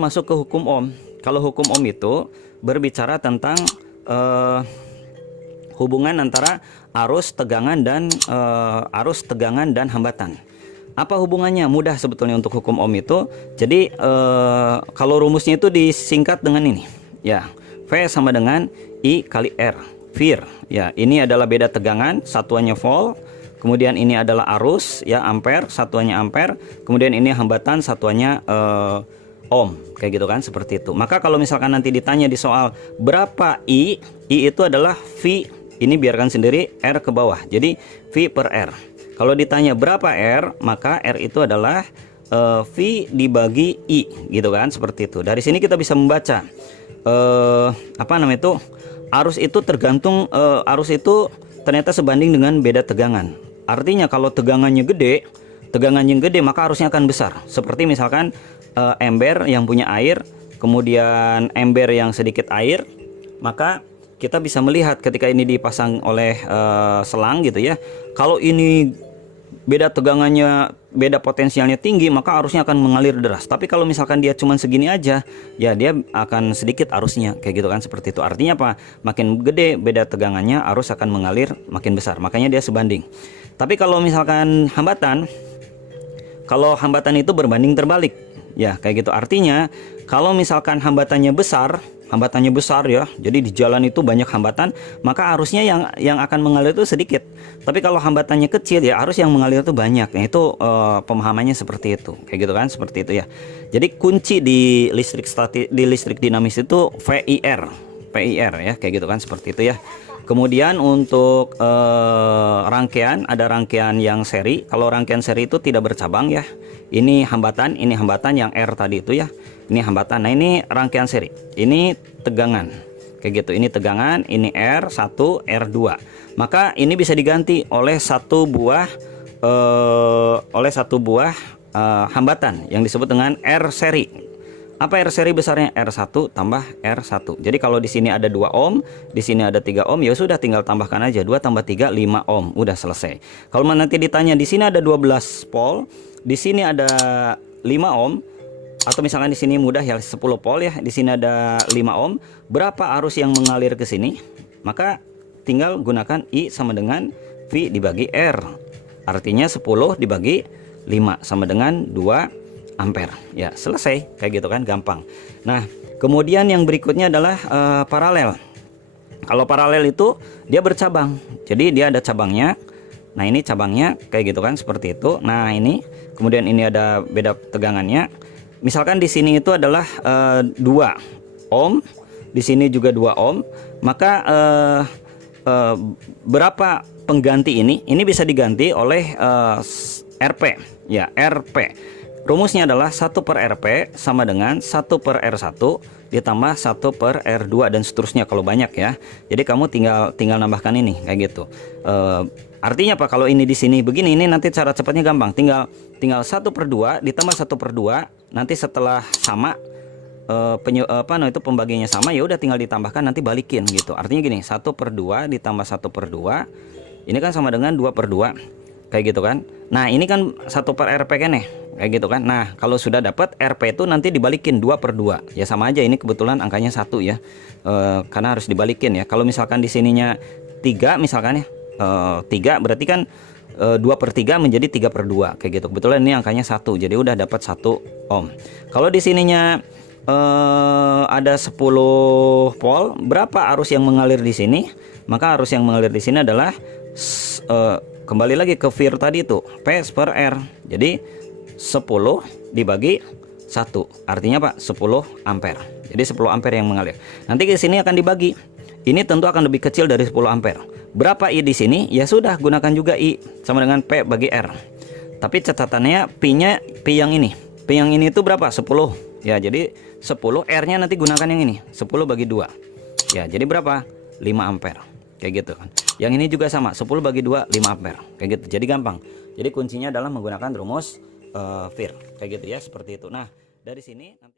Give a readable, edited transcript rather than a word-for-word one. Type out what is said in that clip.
masuk ke hukum Ohm. Kalau hukum Ohm itu berbicara tentang hubungan antara arus tegangan dan hambatan. Apa hubungannya? Mudah sebetulnya untuk hukum Ohm itu. Jadi kalau rumusnya itu disingkat dengan ini. Ya, V sama dengan I kali R. Vir. Ya, ini adalah beda tegangan, satuannya volt. Kemudian ini adalah arus, ya, ampere, satuannya ampere. Kemudian ini hambatan, satuannya ohm, kayak gitu kan, seperti itu. Maka kalau misalkan nanti ditanya di soal berapa I itu adalah V, ini biarkan sendiri, R ke bawah. Jadi V per R. Kalau ditanya berapa R, maka R itu adalah V dibagi I, gitu kan, seperti itu. Dari sini kita bisa membaca apa namanya itu, arus itu tergantung, arus itu ternyata sebanding dengan beda tegangan. Artinya kalau tegangannya gede maka arusnya akan besar. Seperti misalkan ember yang punya air, kemudian ember yang sedikit air, maka kita bisa melihat ketika ini dipasang oleh selang gitu ya. Kalau ini beda tegangannya, beda potensialnya tinggi, maka arusnya akan mengalir deras. Tapi kalau misalkan dia cuma segini aja, ya dia akan sedikit arusnya, kayak gitu kan, seperti itu. Artinya apa? Makin gede beda tegangannya, arus akan mengalir makin besar. Makanya dia sebanding. Tapi kalau misalkan hambatan, kalau hambatan itu berbanding terbalik, ya kayak gitu. Artinya kalau misalkan hambatannya besar ya, jadi di jalan itu banyak hambatan, maka arusnya yang akan mengalir itu sedikit. Tapi kalau hambatannya kecil, ya arus yang mengalir itu banyak. Nah, itu pemahamannya seperti itu, kayak gitu kan, seperti itu ya. Jadi kunci di listrik dinamis itu VIR ya, kayak gitu kan, seperti itu ya. Kemudian untuk rangkaian, ada rangkaian yang seri. Kalau rangkaian seri itu tidak bercabang ya. Ini hambatan yang R tadi itu ya. Ini hambatan. Nah, ini rangkaian seri. Ini tegangan. Kayak gitu. Ini tegangan, ini R1, R2. Maka ini bisa diganti oleh satu buah hambatan yang disebut dengan R seri. Apa R seri besarnya? R1 tambah R1. Jadi kalau di sini ada 2 ohm, di sini ada 3 ohm, ya sudah tinggal tambahkan aja 2 tambah 3 5 ohm, udah selesai. Kalau nanti ditanya di sini ada 12 volt, di sini ada 5 ohm, atau misalkan di sini mudah ya 10 volt ya, di sini ada 5 ohm, berapa arus yang mengalir ke sini? Maka tinggal gunakan I sama dengan V dibagi R. Artinya 10 dibagi 5 sama dengan 2 ampere. Ya, selesai, kayak gitu kan, gampang. Nah, kemudian yang berikutnya adalah paralel. Kalau paralel itu dia bercabang. Jadi dia ada cabangnya. Nah, ini cabangnya kayak gitu kan, seperti itu. Nah, ini kemudian ini ada beda tegangannya. Misalkan di sini itu adalah 2 ohm, di sini juga 2 ohm, maka berapa pengganti ini? Ini bisa diganti oleh RP. Ya, RP. Rumusnya adalah 1 per RP sama dengan 1 per R1 ditambah 1 per R2 dan seterusnya kalau banyak ya. Jadi kamu tinggal nambahkan ini kayak gitu. Artinya apa? Kalau ini di sini begini, ini nanti cara cepatnya gampang. Tinggal 1 per 2 ditambah 1 per 2. Nanti setelah sama pembagiannya sama, ya udah tinggal ditambahkan, nanti balikin gitu. Artinya gini, 1 per 2 ditambah 1 per 2 ini kan sama dengan 2 per 2 kayak gitu kan. Nah, ini kan 1 per RP kan ya, kayak gitu kan. Nah, kalau sudah dapat RP itu nanti dibalikin 2 per 2. Ya sama aja, ini kebetulan angkanya 1 ya. Karena harus dibalikin ya. Kalau misalkan di sininya 3 misalkan ya, 3 berarti kan 2 per 3 menjadi 3 per 2 kayak gitu. Kebetulan ini angkanya 1, jadi udah dapat 1 ohm. Kalau di sininya ada 10 volt, berapa arus yang mengalir di sini? Maka arus yang mengalir di sini adalah kembali lagi ke VIR tadi itu, P per R. Jadi 10 dibagi 1. Artinya Pak, 10 ampere. Jadi 10 ampere yang mengalir. Nanti ke sini akan dibagi. Ini tentu akan lebih kecil dari 10 ampere. Berapa I di sini? Ya sudah, gunakan juga I sama dengan P bagi R. Tapi catatannya P yang ini. P yang ini itu berapa? 10. Ya, jadi 10, R-nya nanti gunakan yang ini. 10 bagi 2. Ya, jadi berapa? 5 ampere. Kayak gitu kan. Yang ini juga sama, 10 bagi 2 5 ampere. Kayak gitu. Jadi gampang. Jadi kuncinya adalah menggunakan rumus VIR. Kayak gitu ya, seperti itu. Nah, dari sini nanti